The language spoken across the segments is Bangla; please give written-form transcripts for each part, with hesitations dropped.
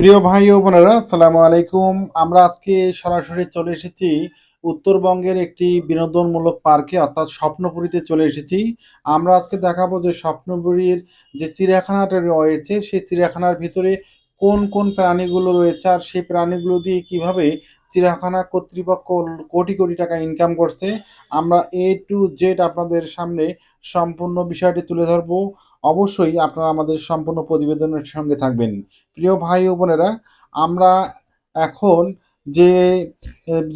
প্রিয় ভাই ও বোনেরা, আসসালামু আলাইকুম। আমরা আজকে সরাসরি চলে এসেছি উত্তরবঙ্গের একটি বিনোদনমূলক পার্কে, অর্থাৎ স্বপ্নপুরীতে চলে এসেছি। আমরা আজকে দেখাবো যে স্বপ্নপুরীর যে চিড়িয়াখানাটা রয়েছে, সেই চিড়িয়াখানার ভিতরে কোন কোন প্রাণীগুলো রয়েছে, আর সেই প্রাণীগুলো দিয়ে কিভাবে চিড়িয়াখানা কর্তৃপক্ষ কোটি কোটি টাকা ইনকাম করছে। আমরা এ টু জেড আপনাদের সামনে সম্পূর্ণ বিষয়টি তুলে ধরবো। অবশ্যই আপনারা আমাদের সম্পূর্ণ প্রতিবেদনের সঙ্গে থাকবেন। প্রিয় ভাই ও বোনেরা, আমরা এখন যে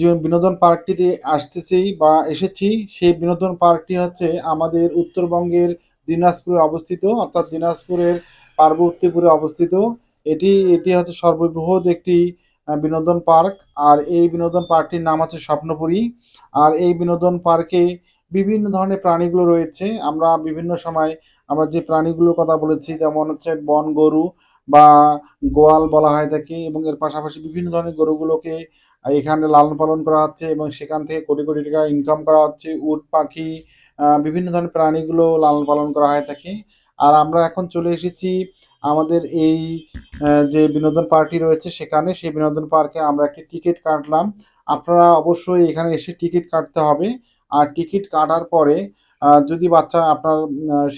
যে বিনোদন পার্কটিতে আসতেছি বা এসেছি, সেই বিনোদন পার্কটি হচ্ছে আমাদের উত্তরবঙ্গের দিনাজপুরে অবস্থিত, অর্থাৎ দিনাজপুরের পার্বতীপুরে অবস্থিত। এটি হচ্ছে সর্ববৃহৎ একটি বিনোদন পার্ক। আর এই বিনোদন পার্কটির নাম হচ্ছে স্বপ্নপুরী। আর এই বিনোদন পার্কে বিভিন্ন ধরনের প্রাণীগুলো রয়েছে। আমরা বিভিন্ন সময় আমরা যে প্রাণীগুলোর কথা বলেছি, যেমন হচ্ছে বন গরু বা গোয়াল বলা হয় থাকে, এবং এর পাশাপাশি বিভিন্ন ধরনের গরুগুলোকে এখানে লালন পালন করা হচ্ছে এবং সেখান থেকে কোটি কোটি টাকা ইনকাম করা হচ্ছে। উট পাখি, বিভিন্ন ধরনের প্রাণীগুলো লালন পালন করা হয় থাকে। আর আমরা এখন চলে এসেছি আমাদের এই যে বিনোদন পার্কটি রয়েছে সেখানে। সেই বিনোদন পার্কে আমরা একটি টিকিট কাটলাম। আপনারা অবশ্যই এখানে এসে টিকিট কাটতে হবে। আর টিকিট কাটার পরে যদি বাচ্চা আপনার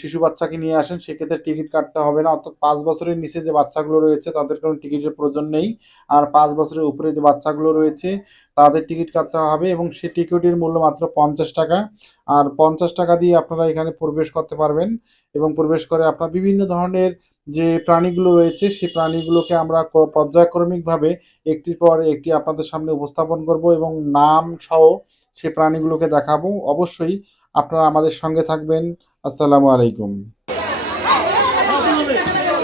শিশু বাচ্চাকে নিয়ে আসেন, সেক্ষেত্রে টিকিট কাটতে হবে না। অর্থাৎ 5 বছরের নিচে যে বাচ্চাগুলো রয়েছে তাদের কোনো টিকিটের প্রয়োজন নেই। আর 5 বছরের উপরে যে বাচ্চাগুলো রয়েছে তাদের টিকিট কাটতে হবে, এবং সেই টিকিটের মূল্য মাত্র 50 টাকা। আর 50 টাকা দিয়ে আপনারা এখানে প্রবেশ করতে পারবেন, এবং প্রবেশ করে আপনার বিভিন্ন ধরনের যে প্রাণীগুলো রয়েছে সেই প্রাণীগুলোকে আমরা পর্যায়ক্রমিকভাবে একটির পর একটি আপনাদের সামনে উপস্থাপন করব এবং নাম সহ সে প্রাণীগুলোকে দেখাবো। অবশ্যই আপনারা আমাদের সঙ্গে থাকবেন। আসসালামু আলাইকুম।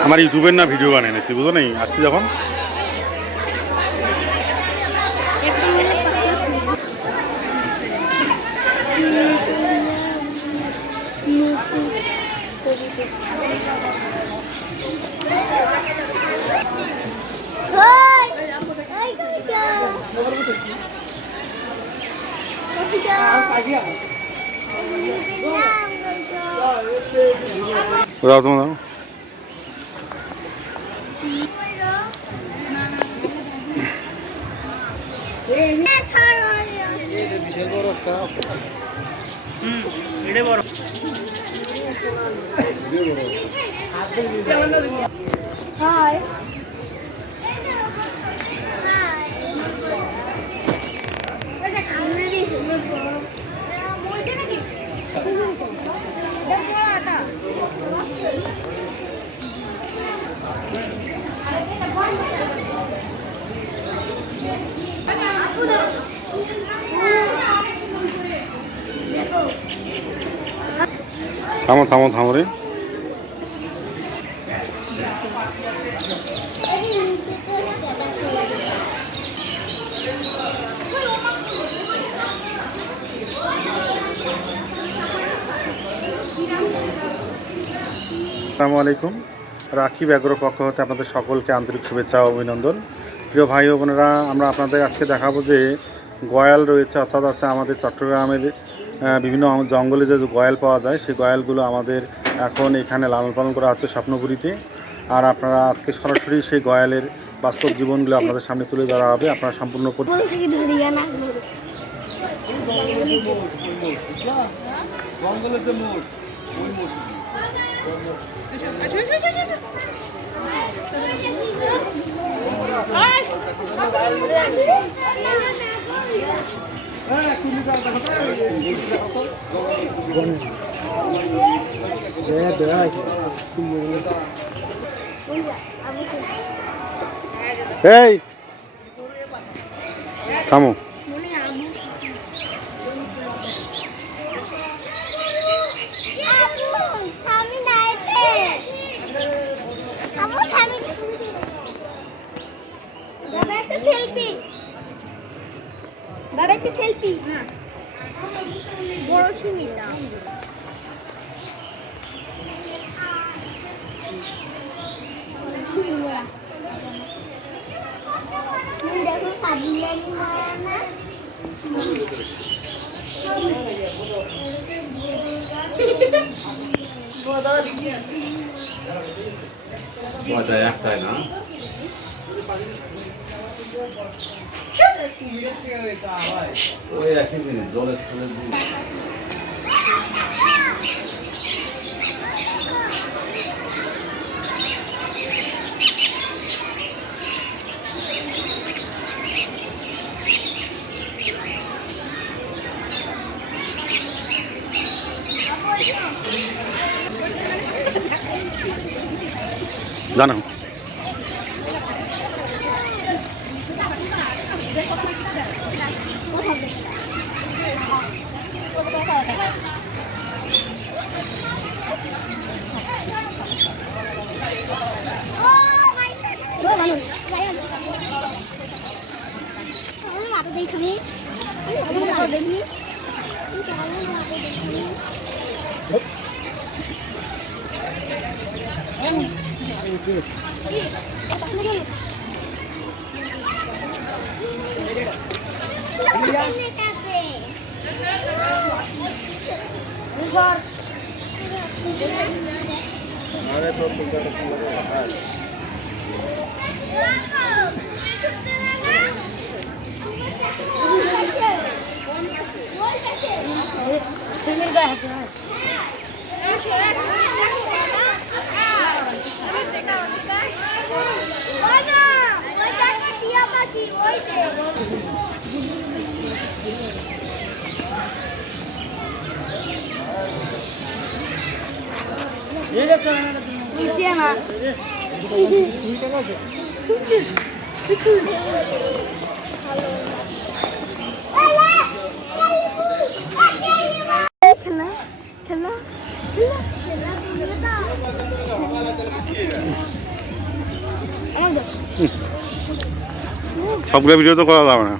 আমার ইউটিউবের না ভিডিও বানিয়ে নিয়েছি, বুঝো নেই আসছি যখন দাও তোমার দাও। Hi. থামো থামো থামো রে। আসসালামু আলাইকুম। রাখি ব্যাঘ্র পক্ষ হতে আপনাদের সকলকে আন্তরিক শুভেচ্ছা ও অভিনন্দন। প্রিয় ভাই ও বোনেরা, আমরা আপনাদের আজকে দেখাবো যে গয়াল রয়েছে, অর্থাৎ আছে আমাদের চট্টগ্রামের বিভিন্ন জঙ্গলে যে গয়াল পাওয়া যায়, সেই গয়ালগুলো আমাদের এখন এখানে লালন পালন করা হচ্ছে স্বপ্নপুরীতে। আর আপনারা আজকে সরাসরি সেই গয়ালের বাস্তব জীবনগুলো আপনাদের সামনে তুলে ধরা হবে। আপনারা সম্পূর্ণ এই থামো। বাবা একটা সেলফি বড় ছবিটা দেখো কাবিলা না মজা একটাই না ওই একই জিনিস জলের ফলে জানো সবগুলো ভিডিও তো করা যাবে না।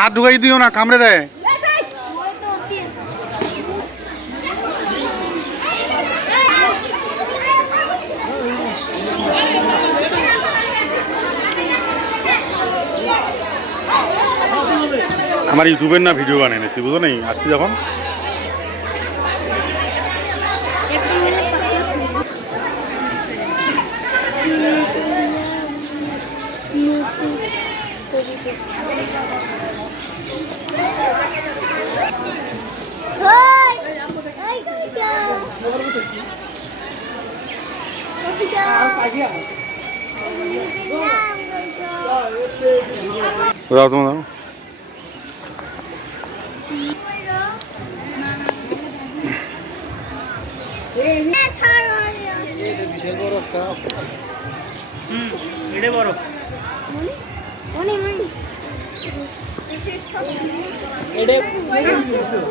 হাত ঢুকাই দিও না, কামড়ে দেয়। আমার ইউটিউবের না ভিডিও বানিয়ে নিয়েছি, বুঝো নেই আসছি যখন। দাও তোমার দাও।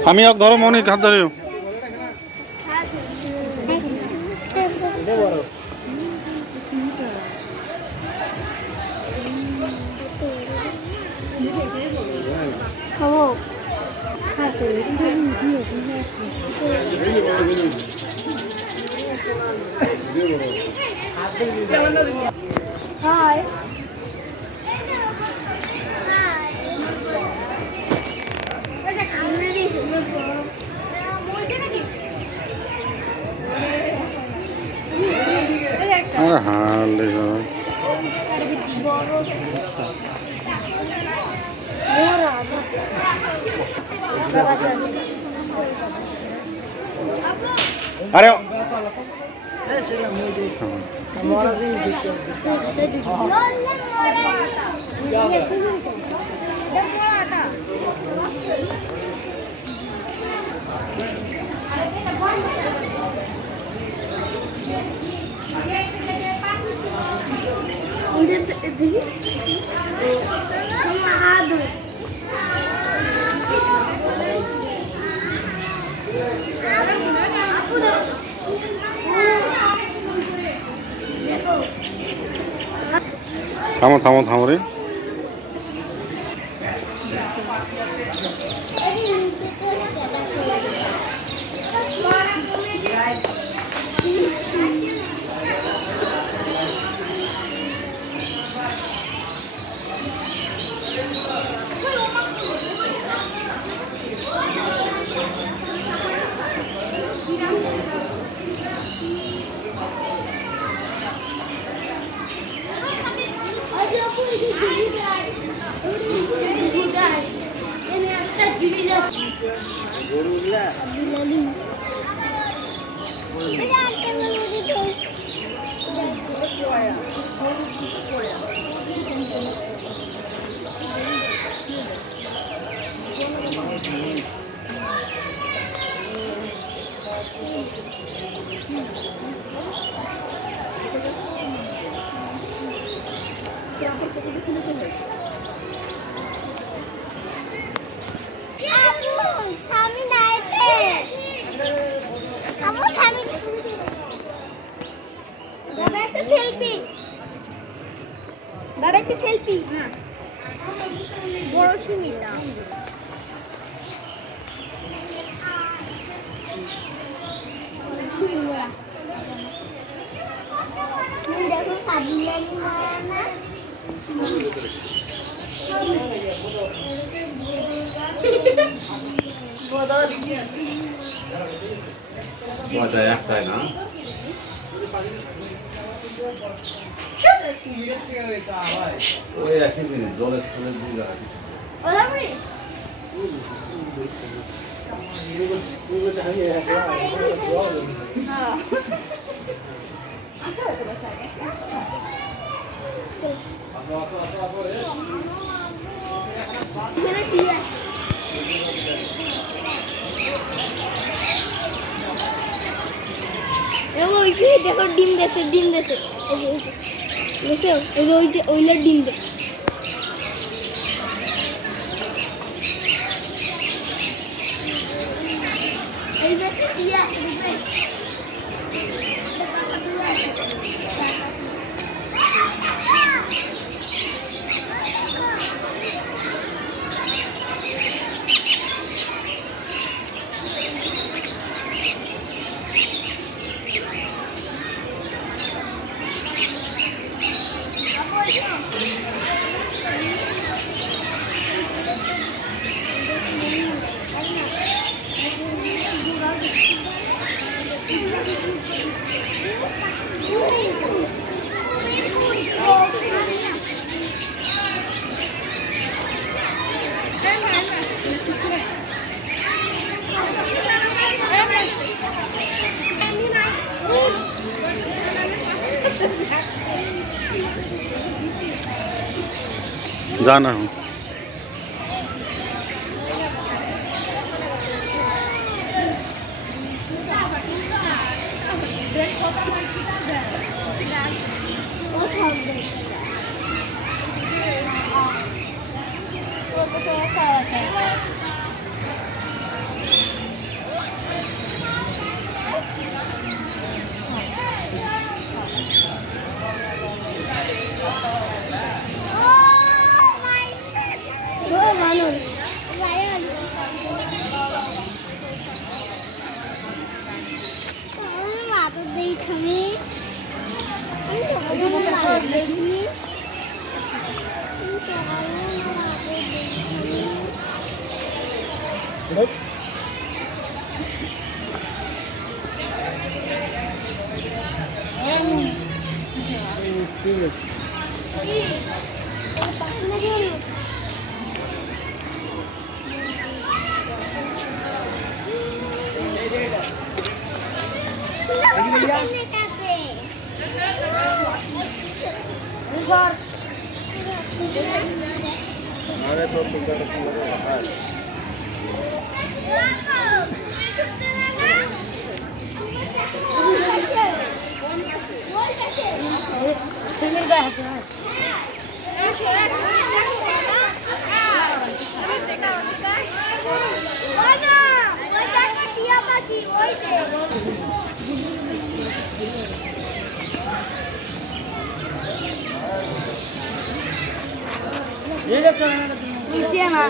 আমি এক ধরো মনে হাত ধরে Hi. আরে থামো থামো থামো রে। সেলফি বাবা একটা সেলফি বড় সুমি না দেখো কাবিলানি না মজা একটাই না ওই একই জিনিস জলের স্থলে দিয়ে রাখি ওলামরি দেখো ডিম দেশে ওইটা ডিম দে এই দেখো ইয়া जाना हूँ ये जब चला ইসিয়া না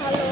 ভালো